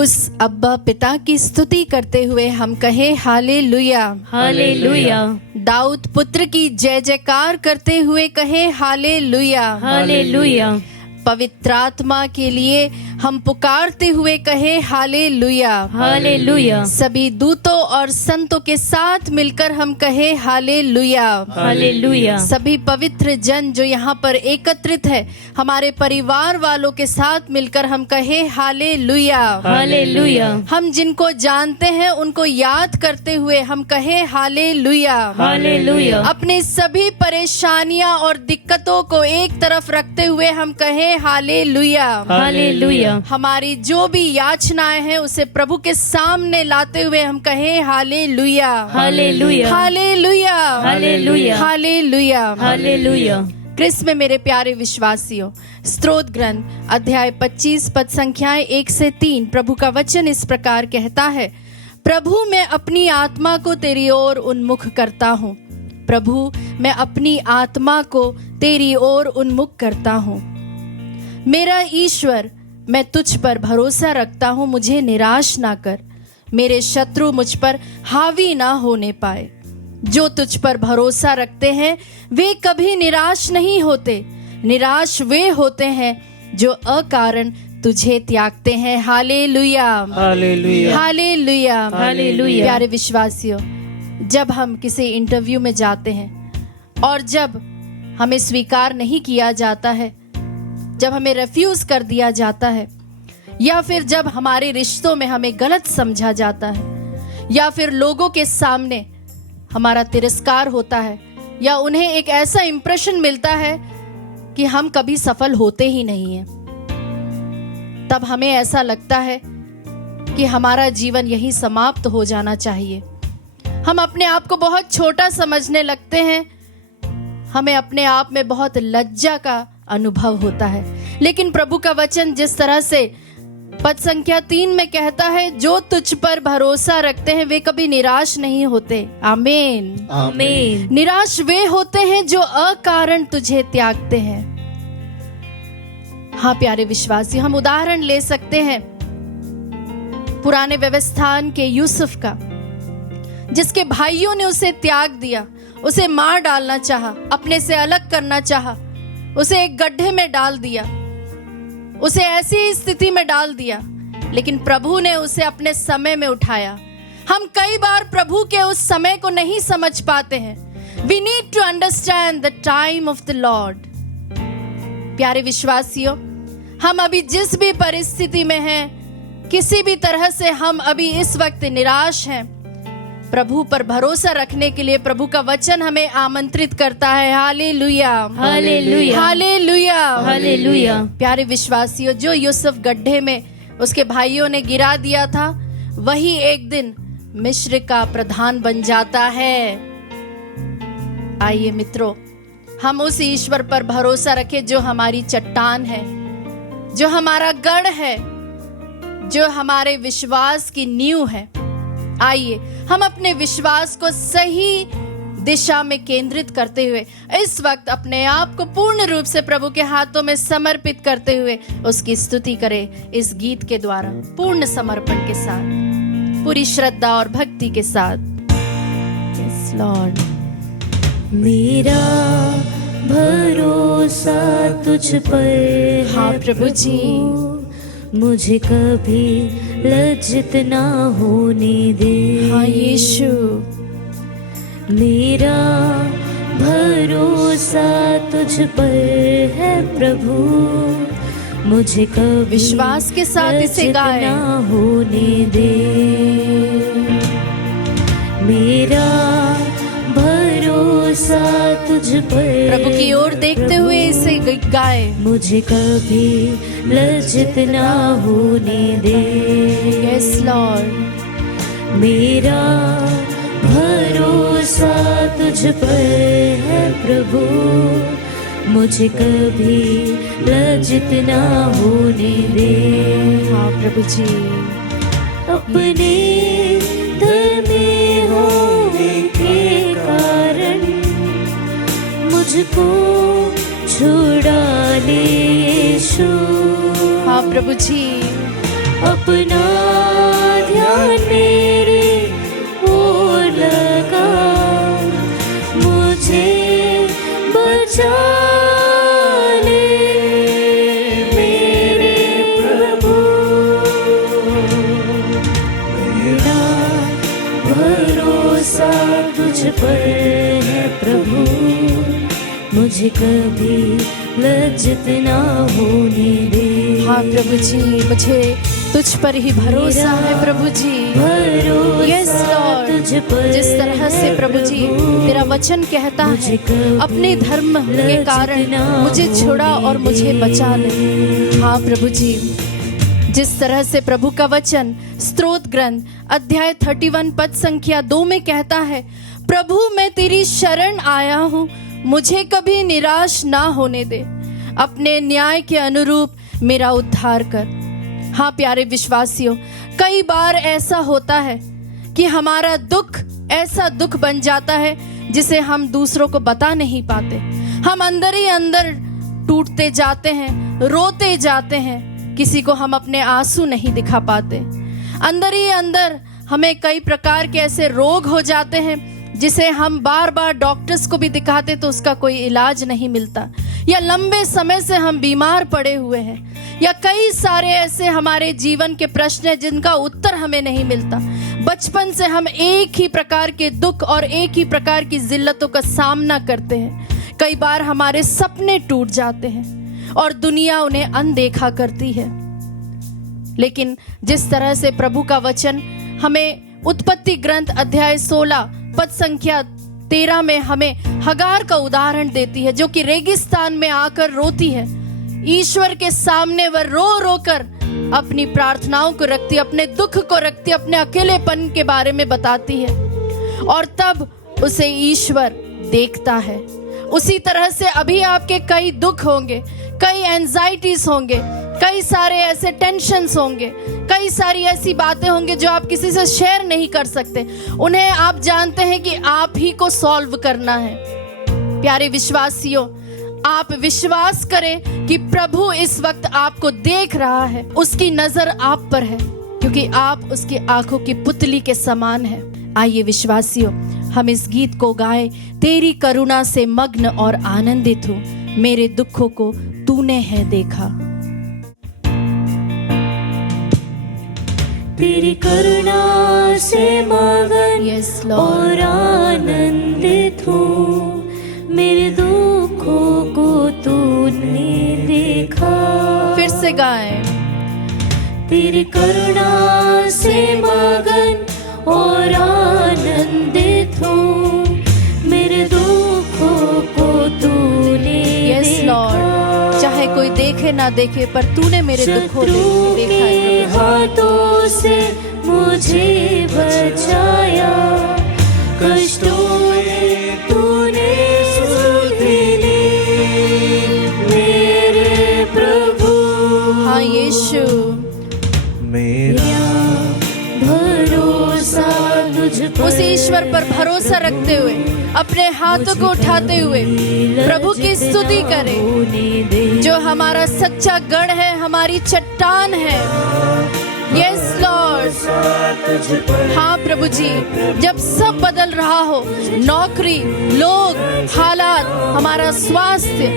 उस अब्बा पिता की स्तुति करते हुए हम कहे हालेलुया, हालेलुया, दाऊद पुत्र की जय जयकार करते हुए कहे हालेलुया, हालेलुया, पवित्र आत्मा के लिए हम पुकारते हुए कहे हालेलुया, हालेलुया, सभी दूतों और संतों के साथ मिलकर हम कहे हालेलुया, हालेलुया, सभी पवित्र जन जो यहाँ पर एकत्रित है हमारे परिवार वालों के साथ मिलकर हम कहे हालेलुया, हालेलुया, हम जिनको जानते हैं उनको याद करते हुए हम कहे हालेलुया, हालेलुया, अपने सभी परेशानियां और दिक्कतों को एक तरफ रखते हुए हम कहे हालेलुया, हालेलुया, हमारी जो भी याचनाएं हैं उसे प्रभु के सामने लाते हुए हम कहे hallelujah, hallelujah, hallelujah, hallelujah, hallelujah, hallelujah. क्रिस्त में मेरे प्यारे विश्वासियों, स्तोत्र ग्रंथ अध्याय 25 पद संख्याएं 1 से 3 प्रभु का वचन इस प्रकार कहता है, प्रभु मैं अपनी आत्मा को तेरी ओर उन्मुख करता हूँ, प्रभु मैं अपनी आत्मा को तेरी ओर उन्मुख करता हूँ। मेरा ईश्वर, मैं तुझ पर भरोसा रखता हूँ, मुझे निराश ना कर, मेरे शत्रु मुझ पर हावी ना होने पाए। जो तुझ पर भरोसा रखते हैं वे कभी निराश नहीं होते, निराश वे होते हैं जो अकारण तुझे त्यागते हैं। Hallelujah, hallelujah, hallelujah, hallelujah. प्यारे विश्वासियों, जब हम किसी इंटरव्यू में जाते हैं और जब हमें स्वीकार नहीं किया जाता है, जब हमें रिफ्यूज कर दिया जाता है, या फिर जब हमारे रिश्तों में हमें गलत समझा जाता है, या फिर लोगों के सामने हमारा तिरस्कार होता है, या उन्हें एक ऐसा इंप्रेशन मिलता है कि हम कभी सफल होते ही नहीं हैं, तब हमें ऐसा लगता है कि हमारा जीवन यही समाप्त हो जाना चाहिए। हम अपने आप को बहुत छोटा समझने लगते हैं, हमें अपने आप में बहुत लज्जा का अनुभव होता है। लेकिन प्रभु का वचन जिस तरह से पद संख्या 3 में कहता है, जो तुझ पर भरोसा रखते हैं वे कभी निराश नहीं होते। आमीन, आमीन। निराश वे होते हैं जो अकारण तुझे त्यागते हैं। हाँ प्यारे विश्वासी, हम उदाहरण ले सकते हैं पुराने व्यवस्थान के यूसुफ का, जिसके भाइयों ने उसे त्याग दिया, उसे मार डालना चाहा, अपने से अलग करना चाहा, उसे एक गड्ढे में डाल दिया, उसे ऐसी स्थिति में डाल दिया, लेकिन प्रभु ने उसे अपने समय में उठाया। हम कई बार प्रभु के उस समय को नहीं समझ पाते हैं। We need to understand the time of the Lord। प्यारे विश्वासियों, हम अभी जिस भी परिस्थिति में हैं, किसी भी तरह से हम अभी इस वक्त निराश हैं, प्रभु पर भरोसा रखने के लिए प्रभु का वचन हमें आमंत्रित करता है। Hallelujah, hallelujah, hallelujah, hallelujah. प्यारे विश्वासियों, जो यूसुफ गड्ढे में उसके भाइयों ने गिरा दिया था, वही एक दिन मिस्र का प्रधान बन जाता है। आइए मित्रों, हम उस ईश्वर पर भरोसा रखें जो हमारी चट्टान है, जो हमारा गढ़ है, जो हमारे विश्वास की नींव है। आइए हम अपने विश्वास को सही दिशा में केंद्रित करते हुए इस वक्त अपने आप को पूर्ण रूप से प्रभु के हाथों में समर्पित करते हुए उसकी स्तुति करें इस गीत के द्वारा, पूर्ण समर्पण के साथ, पूरी श्रद्धा और भक्ति के साथ। Yes Lord. मेरा भरोसा तुझ पर। हाँ प्रभु जी, मुझे कभी लज्जित ना होने दे। हाँ यीशु, मेरा भरोसा तुझ पर है प्रभु, मुझे कभी विश्वास के साथ इसे लज्जित गाएं। ना होने दे। मेरा भरोसा तुझ पर प्रभु की ओर देखते हुए इसे गाएं। मुझे कभी लज्जित ना होने दे। Yes Lord. मेरा भरोसा तुझ पर है प्रभु, मुझे कभी लज्जित ना होने दे। हाँ प्रभु जी, अपने धर्मी होने के कारण मुझको छुड़ा ले यीशु। हाँ प्रभु जी, अपना ध्यान मेरे ओर लगा, मुझे बचा ले मेरे प्रभु। मेरा भरोसा तुझ पर है प्रभु, मुझे कभी लज्जित ना होने दे। हाँ प्रभु जी, मुझे तुझ पर ही भरोसा है प्रभु जी। यस लॉर्ड, जिस तरह से प्रभु जी तेरा वचन कहता है अपने धर्म के कारण मुझे छुड़ा और मुझे बचा ले। हाँ प्रभु जी, जिस तरह से प्रभु का वचन स्तोत्र ग्रंथ अध्याय 31 पद संख्या 2 में कहता है, प्रभु मैं तेरी शरण आया हूँ, मुझे कभी निराश ना होने दे, अपने न्याय के अनुरूप मेरा उद्धार कर। हाँ प्यारे विश्वासियों, कई बार ऐसा होता है कि हमारा दुख ऐसा दुख बन जाता है जिसे हम दूसरों को बता नहीं पाते। हम अंदर ही अंदर टूटते जाते हैं, रोते जाते हैं, किसी को हम अपने आंसू नहीं दिखा पाते। अंदर ही अंदर हमें कई प्रकार के ऐसे रोग हो जाते हैं जिसे हम बार बार डॉक्टर्स को भी दिखाते तो उसका कोई इलाज नहीं मिलता, या लंबे समय से हम बीमार पड़े हुए हैं, या कई सारे ऐसे हमारे जीवन के प्रश्न हैं जिनका उत्तर हमें नहीं मिलता। बचपन से हम एक ही प्रकार के दुख और एक ही प्रकार की जिल्लतों का सामना करते हैं। कई बार हमारे सपने टूट जाते हैं और दुनिया उन्हें अनदेखा करती है। लेकिन जिस तरह से प्रभु का वचन हमें उत्पत्ति ग्रंथ अध्याय 16 पद संख्या 13 में हमें हगार का उदाहरण देती है, जो कि रेगिस्तान में आकर रोती है, ईश्वर के सामने वह रो रो कर अपनी प्रार्थनाओं को रखती, अपने दुख को रखती, अपने अकेलेपन के बारे में बताती है, और तब उसे ईश्वर देखता है। उसी तरह से अभी आपके कई दुख होंगे, कई एंजाइटीज होंगे, कई सारे ऐसे टेंशन्स होंगे, कई सारी ऐसी बातें होंगी जो आप किसी से शेयर नहीं कर सकते। उन्हें आप जानते हैं कि आप ही को सॉल्व करना है। प्यारे विश्वासियों, आप विश्वास करें कि प्रभु इस वक्त आपको देख रहा है, उसकी नजर आप पर है, क्योंकि आप उसकी आंखों की पुतली के समान है। आइए विश्वासियों, हम इस गीत को गाएं, तेरी करुणा से मग्न और आनंदित हूँ, मेरे दुखों को तूने है देखा। तेरी करुणा से मगन और आनंदित हूँ, मेरे दुखों को तूने देखा। फिर से गाएं, तेरी करुणा से मगन और आनंदित हूँ, मेरे दुखों को तूने यस लॉर्ड, चाहे कोई देखे ना देखे पर तूने मेरे दुखों को देखा है। हाथों से मुझे बचाया, कष्टों में तूने सुधि ली मेरे प्रभु। हाँ यीशु, मेरा भरोसा तुझ पर, उस ईश्वर पर भरोसा रखते हुए, अपने हाथों को उठाते हुए प्रभु की स्तुति करें, जो हमारा सच्चा गढ़ है, हमारी चट्टान है। Yes Lord. हाँ प्रभु जी, जब सब बदल रहा हो, नौकरी, लोग, हालात, हमारा स्वास्थ्य,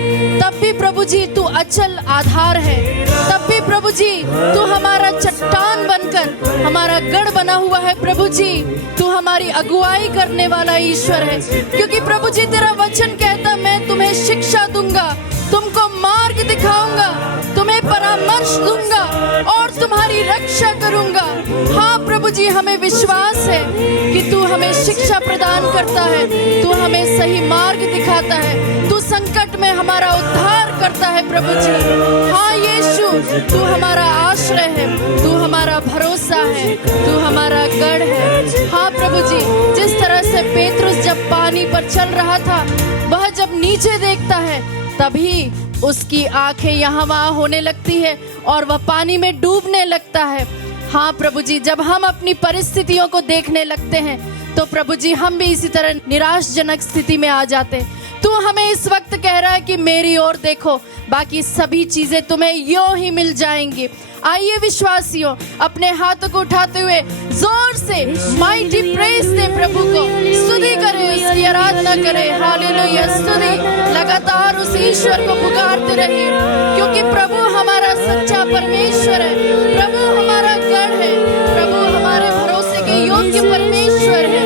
तब भी प्रभु जी तू अचल आधार है। तब भी प्रभु जी तू हमारा चट्टान बनकर हमारा गढ़ बना हुआ है। प्रभु जी तू हमारी अगुवाई करने वाला ईश्वर है, क्योंकि प्रभु जी तेरा वचन कहता, मैं तुम्हें शिक्षा दूंगा, तुमको मार्ग दिखाऊंगा, तुम्हें परामर्श दूंगा और तुम्हारी रक्षा करूंगा। हाँ प्रभु जी, हमें विश्वास है कि तू हमें शिक्षा प्रदान करता है, तू हमें सही मार्ग दिखाता है, तू संकट में हमारा उद्धार करता है। प्रभु जी हाँ यीशु, तू हमारा आश्रय है, तू हमारा भरोसा है, तू हमारा गढ़ है। हाँ प्रभु जी, जिस तरह से पेतरुस जब पानी पर चल रहा था, वह जब नीचे देखता है तभी उसकी आंखें यहाँ वहाँ होने लगती है और वह पानी में डूबने लगता है। हाँ प्रभु जी, जब हम अपनी परिस्थितियों को देखने लगते हैं तो प्रभु जी हम भी इसी तरह निराशजनक स्थिति में आ जाते हैं। तू हमें इस वक्त कह रहा है कि मेरी ओर देखो, बाकी सभी चीजें तुम्हें यूं ही मिल जाएंगी। आइए विश्वासियों, अपने हाथों को उठाते हुए जोर से माइटी प्रेज दे, प्रभु को स्तुति करें, उसकी आराधना करें। हालेलुया, स्तुति लगातार उस ईश्वर को पुकारते रहिए, क्योंकि प्रभु हमारा सच्चा परमेश्वर है, प्रभु हमारा गढ़ है, प्रभु हमारे भरोसे के योग्य परमेश्वर है।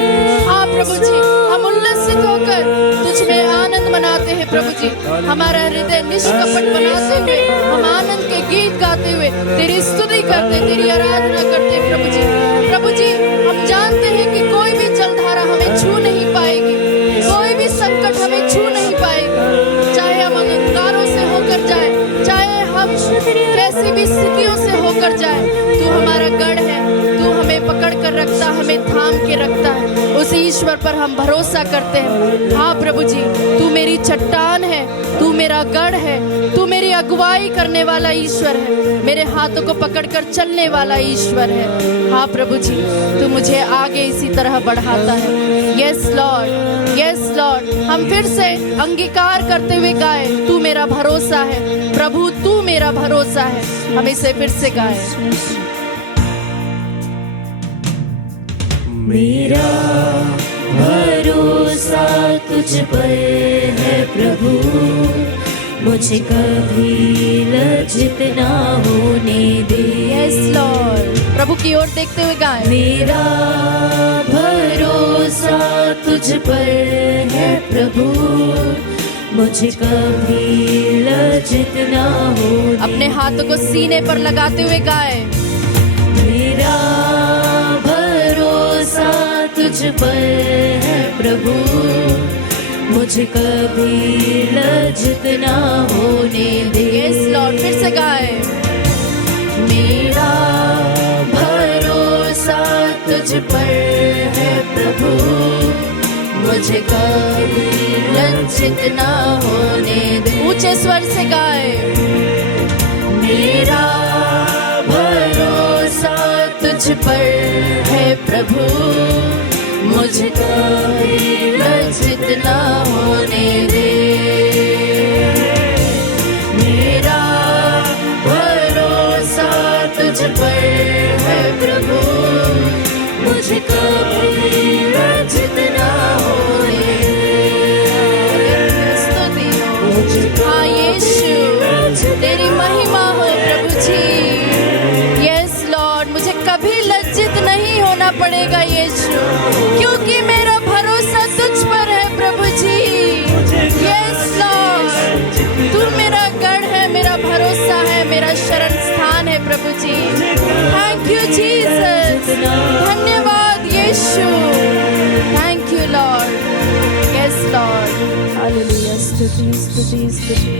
हाँ प्रभु जी, हम उल्लसित होकर तुझ में आनंद मनाते हैं प्रभु जी। हमारा हृदय निष्कपट बनाते हुए हम आनंद के गीत गाते हुए तेरी स्तुति करते, तेरी आराधना करते प्रभु जी। प्रभु जी, हम जानते हैं कि कोई भी जलधारा हमें छू नहीं पाएगी, कोई भी संकट हमें छू नहीं पाएगी, चाहे हम अंगारों से होकर जाए, चाहे हम कैसी भी स्थितियों से होकर जाए। तू हमारा गढ़ है, तू हमें पकड़ कर रखता, हमें थाम के रखता है। उस ईश्वर पर हम भरोसा करते हैं। हाँ प्रभु जी, तू मेरी चट्टान है, तू मेरा गढ़ है, तू मेरी अगुवाई करने वाला ईश्वर है, मेरे हाथों को पकड़कर चलने वाला ईश्वर है। हाँ प्रभु जी, तू मुझे आगे इसी तरह बढ़ाता है। Yes Lord, yes Lord. हम फिर से अंगीकार करते हुए गाए, तू मेरा भरोसा है प्रभु, तू मेरा भरोसा है। हम इसे फिर से गाए। मेरा भरोसा तुझ पर है प्रभु, मुझे कभी लज्जित ना होने दे। यस लॉर्ड, प्रभु की ओर देखते हुए गाएं। मेरा भरोसा तुझ पर है प्रभु, मुझे कभी लज्जित ना होने। अपने हाथों को सीने पर लगाते हुए गाएं। मेरा भरोसा तुझ पर है प्रभु, मुझे कभी लज्जित ना होने दे। यस लॉर्ड, फिर से गाएं। मेरा भरोसा तुझ पर है प्रभु, मुझे कभी लज्जित ना होने दे। ऊंचे स्वर से गाएं। मेरा भरोसा तुझ पर है प्रभु, मुझे कभी लज्जित ना होने दे। मेरा भरोसा तुझ पर है प्रभु, मुझे कभी लज्जित ना होने दे। स्तुति हो। हाँ यीशु, तेरी महिमा हो प्रभु जी। यस लॉर्ड, मुझे कभी लज्जित नहीं होना पड़ेगा यीशु, क्योंकि मेरा भरोसा तुझ पर है प्रभु जी। यस लॉर्ड, तू मेरा गढ़ है, मेरा भरोसा है, मेरा शरण स्थान है प्रभु जी। थैंक यू जीसस, धन्यवाद यीशु, thank you Lord. Yes Lord, hallelujah, स्तुति स्तुति स्तुति।